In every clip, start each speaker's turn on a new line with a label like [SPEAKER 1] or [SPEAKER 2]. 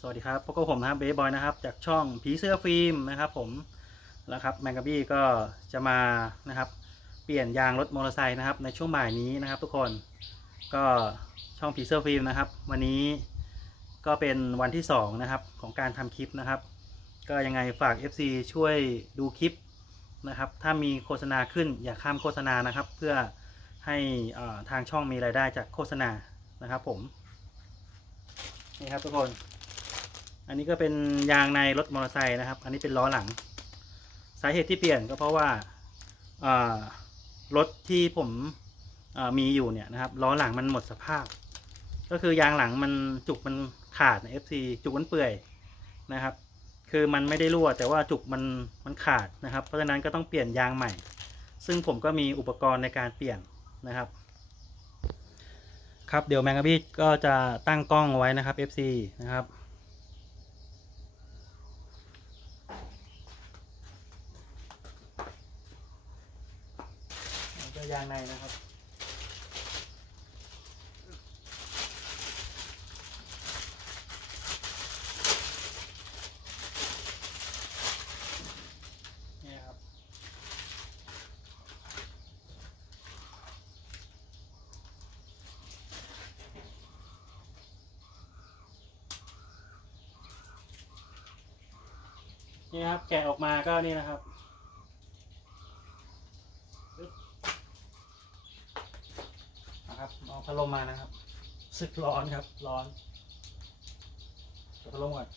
[SPEAKER 1] สวัสดีครับพบกับผมนะครับเบย์บอยนะครับ จากช่องผีเสื้อฟิล์มนะครับ ผมแล้วครับแมงกะบี้ก็จะมานะครับ เปลี่ยนยางรถมอเตอร์ไซค์นะครับ ในช่วงบ่ายนี้นะครับ ทุกคนก็ช่องผีเสื้อฟิล์มนะครับ วันนี้ก็เป็นวันที่สองนะครับของการทำคลิปนะครับ ก็ยังไงฝาก FC ช่วยดูคลิปนะครับ ถ้ามีโฆษณาขึ้นอย่าข้ามโฆษณานะครับ เพื่อให้ทางช่องมีรายได้จากโฆษณานะครับ ผมนี่ครับทุกคน อันนี้ก็เป็นยางในรถมอเตอร์ไซค์นะครับ อันนี้เป็นล้อหลัง สาเหตุที่เปลี่ยนก็เพราะว่ารถที่ผมมีอยู่เนี่ยนะครับล้อหลังมันหมดสภาพ ก็คือยางหลังมันจุกมันขาดใน FC จุกมันเปื่อยนะครับ คือมันไม่ได้รั่ว แต่ว่าจุกมันมันขาดนะครับ เพราะฉะนั้นก็ต้องเปลี่ยนยางใหม่ ซึ่งผมก็มีอุปกรณ์ในการเปลี่ยนนะครับครับเดี๋ยวแมงกะบี้ก็จะตั้งกล้องเอาไว้นะครับ FC นะครับ แล้วก็ยางในนะครับ นี่ครับ นี่ครับแกะออกมาก็นี่นะครับปึ๊บ นะครับเอาพัดลมมานะครับรู้สึกร้อนครับ ร้อนเปิดพัดลมก่อน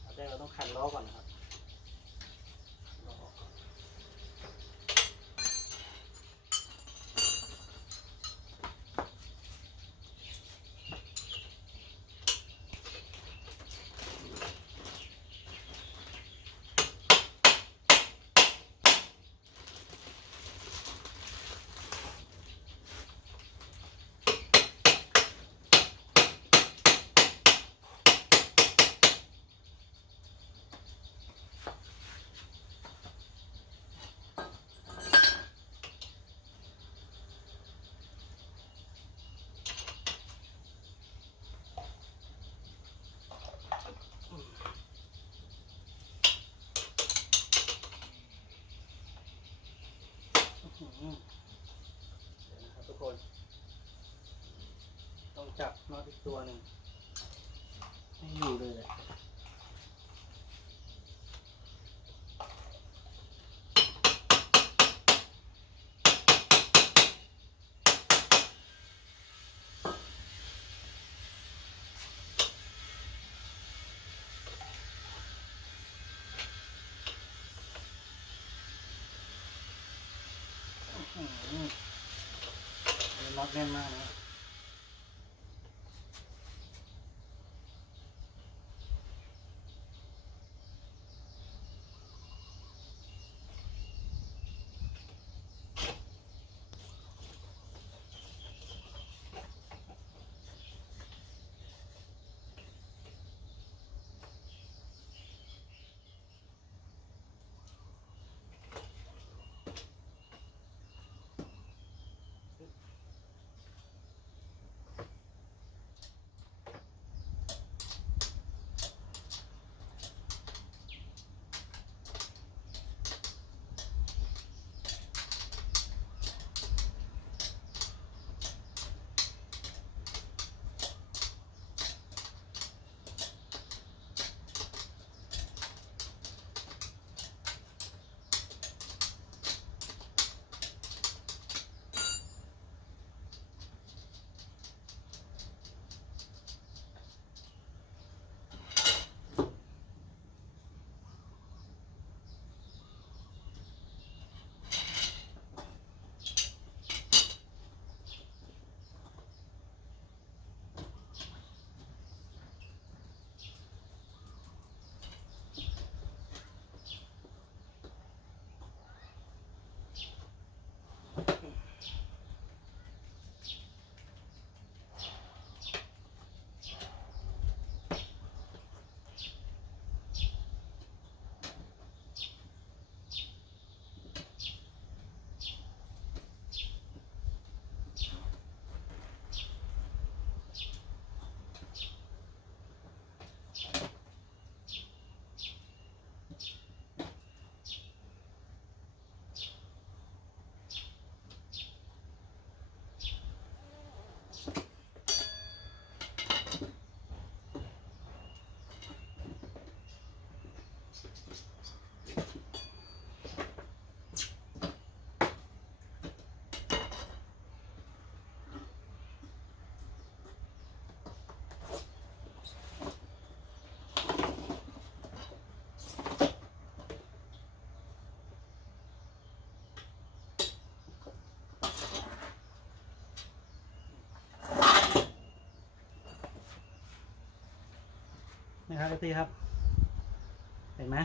[SPEAKER 1] เอาแต่เราต้องขันล้อก่อนนะครับ เดี๋ยวนะครับทุกคน ต้องจับน็อตอีกตัวหนึ่งให้อยู่เลยแหละ น็อตแน่นมากนะ สิครับ เห็นไหม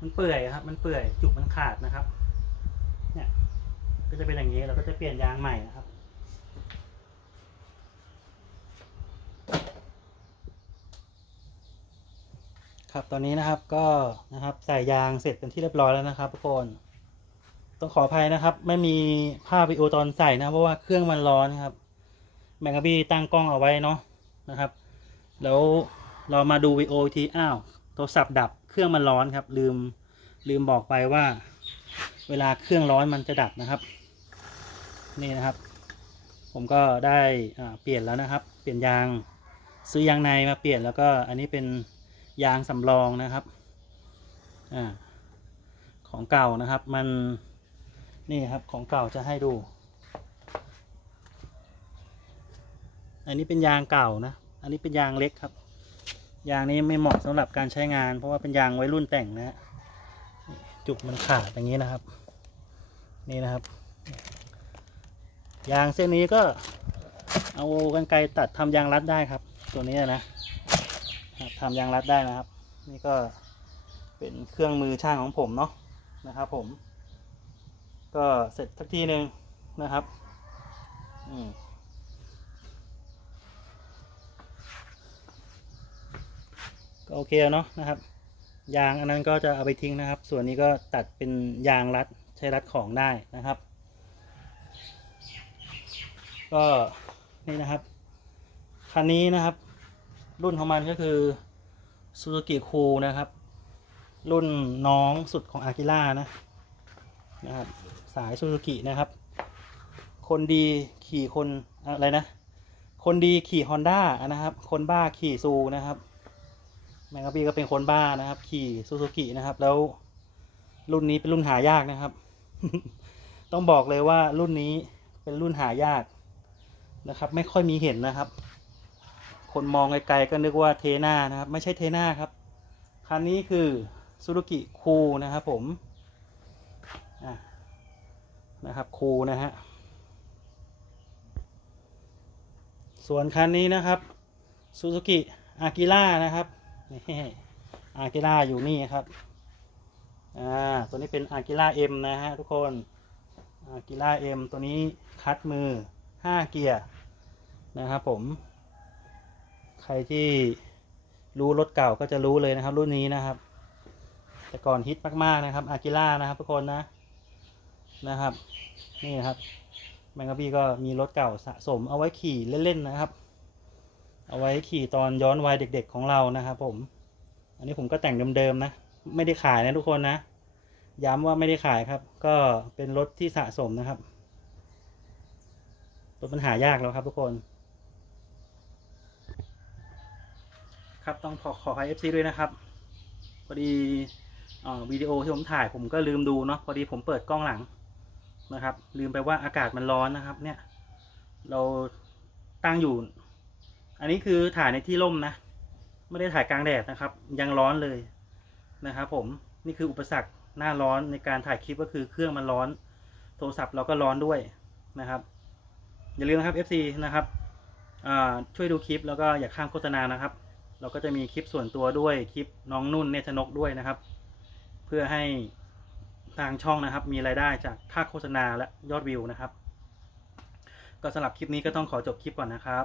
[SPEAKER 1] มันเปื่อยครับ มันเปื่อยจุกมันขาดนะครับ เนี่ย ก็จะเป็นอย่างนี้เราก็จะเปลี่ยนยางใหม่นะครับครับตอนนี้นะครับก็นะครับใส่ยางเสร็จเป็นที่เรียบร้อยแล้วนะครับทุกคนต้องขออภัยนะครับ ไม่มีภาพวิดีโอตอนใส่นะเพราะว่าเครื่องมันร้อนครับแมงกะบี้ตั้งกล้องเอาไว้เนาะ นะครับ แล้วเรามาดูวีโอทีอ้าวโทรศัพท์ดับเครื่องมันร้อนครับ ลืมลืมบอกไปว่า เวลาเครื่องร้อนมันจะดับนะครับ นี่นะครับ ผมก็ได้เปลี่ยนแล้วนะครับ เปลี่ยนยางซื้อยางในมาเปลี่ยนแล้วก็อันนี้เป็นยางสำรองนะครับอของเก่านะครับ มันนี่ครับของเก่าจะให้ดู อันนี้เป็นยางเก่านะ อันนี้เป็นยางเล็กครับ ยางนี้ไม่เหมาะสำหรับการใช้งาน เพราะว่าเป็นยางไว้รุ่นแต่งนะฮะจุกมันขาดอย่างนี้นะครับ นี่นะครับ ยางเส้นนี้ก็เอากันไกรตัดทำยางรัดได้ครับ ตัวนี้นะทำยางรัดได้นะครับ นี่ก็เป็นเครื่องมือช่างของผมเนาะนะครับ ผม ก็เสร็จสักทีหนึ่งนะครับ อืม ก็โอเคเนาะนะครับ ยางอันนั้นก็จะเอาไปทิ้งนะครับ ส่วนนี้ก็ตัดเป็นยางรัดใช้รัดของได้นะครับ ก็นี่นะครับคันนี้นะครับ รุ่นของมันก็คือ Suzuki c o o นะครับ รุ่นน้องสุดของอากิล่านะนะครับ สาย Suzuki นะครับ คนดีขี่คนอะไรนะ คนดีขี่ Honda นะครับ คนบ้าขี่ซูนะครับ แมงกะบี้ก็เป็นคนบ้านะครับ ขี่ซูซูกินะครับ แล้วรุ่นนี้เป็นรุ่นหายากนะครับ ต้องบอกเลยว่ารุ่นนี้เป็นรุ่นหายากนะครับ ไม่ค่อยมีเห็นนะครับ คนมองไกลๆก็นึกว่าเทน่านะครับ ไม่ใช่เทน่าครับ คันนี้คือซูซูกิคูนะครับผมนะครับคูนะฮะส่วนคันนี้นะครับซูซูกิอากิล่านะครับ นี่อากิล่าอยู่นี่ครับ อ่า ตัวนี้เป็นอากิล่าเอ็มนะฮะทุกคน อากิล่าเอ็มตัวนี้คัดมือ5เกียร์นะครับผม ใครที่รู้รถเก่าก็จะรู้เลยนะครับรุ่นนี้นะครับ แต่ก่อนฮิตมากๆนะครับอากิล่านะครับทุกคนนะ นะครับ นี่นะครับแมงกะบี้ก็มีรถเก่าสะสมเอาไว้ขี่เล่นๆนะครับ เอาไว้ขี่ตอนย้อนวัยเด็กๆของเรานะครับผม อันนี้ผมก็แต่งเดิมๆนะ ไม่ได้ขายนะทุกคนนะ ย้ำว่าไม่ได้ขายครับ ก็เป็นรถที่สะสมนะครับ รถมันหายากแล้วครับทุกคน ครับต้องขอขอให้ FC ด้วยนะครับ พอดีออวิดีโอที่ผมถ่ายผมก็ลืมดูเนาะ พอดีผมเปิดกล้องหลังนะครับ ลืมไปว่าอากาศมันร้อนนะครับ เนี่ย เราตั้งอยู่ อันนี้คือถ่ายในที่ร่มนะ ไม่ได้ถ่ายกลางแดดนะครับ ยังร้อนเลยนะครับผมนี่คืออุปสรรคหน้าร้อนในการถ่ายคลิปก็คือเครื่องมันร้อน โทรศัพท์เราก็ร้อนด้วยนะครับ อย่าลืมนะครับ FC นะครับช่วยดูคลิปแล้วก็อย่าข้ามโฆษณานะครับ เราก็จะมีคลิปส่วนตัวด้วยคลิปน้องนุ่นเนชนกด้วยนะครับ เพื่อให้ทางช่องนะครับ มีรายได้จากค่าโฆษณาและยอดวิวนะครับ ก็สำหรับคลิปนี้ก็ต้องขอจบคลิปก่อนนะครับ